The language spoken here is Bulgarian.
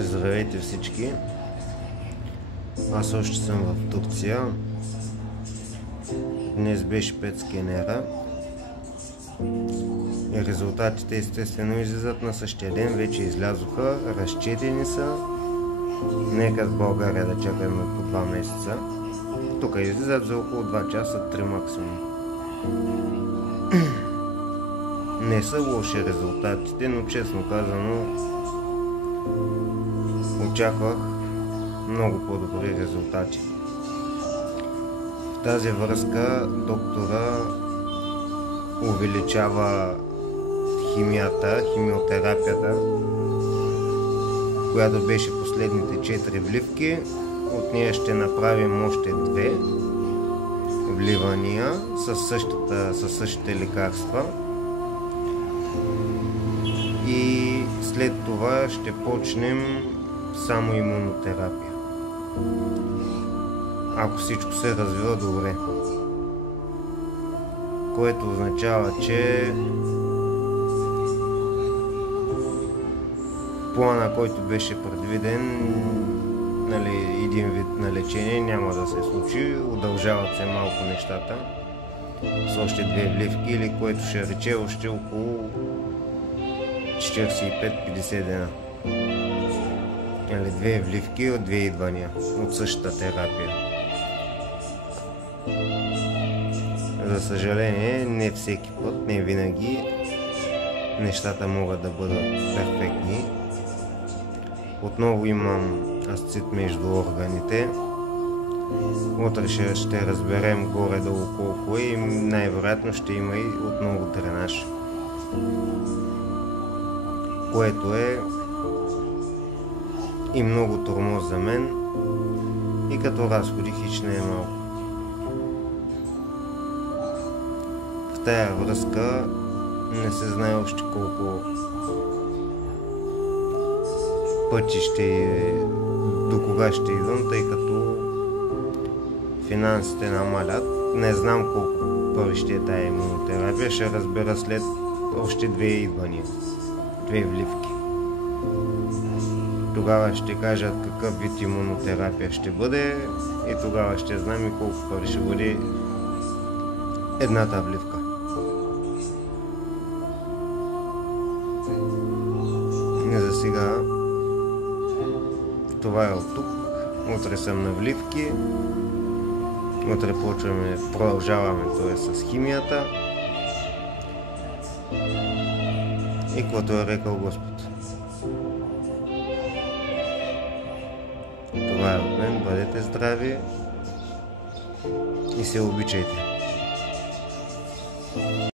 Здравейте всички! Аз още съм в Турция. Днес беше 5 скенера и резултатите естествено излизат на същия ден. Вече излязоха, разчетени са. Нека в България да чакаме по 2 месеца. Тук излизат за около 2 часа, 3 максимум. Не са лоши резултатите, но честно казано очаквах много по-добри резултати. В тази връзка доктора увеличава химиотерапията, която беше последните 4 вливки. От нея ще направим още 2 вливания със същите лекарства. И след това ще почнем само имунотерапия, ако всичко се развива добре, което означава, че плана, който беше предвиден, един вид на лечение, няма да се случи. Удължават се малко нещата с още 2 вливки, или което ще рече още около 45-50 дена. 2 вливки от 2 идвания от същата терапия. За съжаление, не всеки път, не винаги нещата могат да бъдат перфектни. Отново имам асцит между органите. Утре ще разберем горе-долу колко е и най-вероятно ще има и отново дренаж, което е и много тормоз за мен, и като разходи хич не е малко. В тая връзка не се знае още колко пъти до кога ще идвам, тъй като финансите намалят. Не знам колко пари ще е тая имунотерапия, ще разбера след още 2 идвания, 2 вливки. Тогава ще кажат какъв вид имунотерапия ще бъде и тогава ще знам и колко пари ще бъде едната вливка. И за сега това е от тук. Утре съм на вливки. Утре продължаваме с химията. И каквото е рекал Господ. Това е от мен. Бъдете здрави и се обичайте.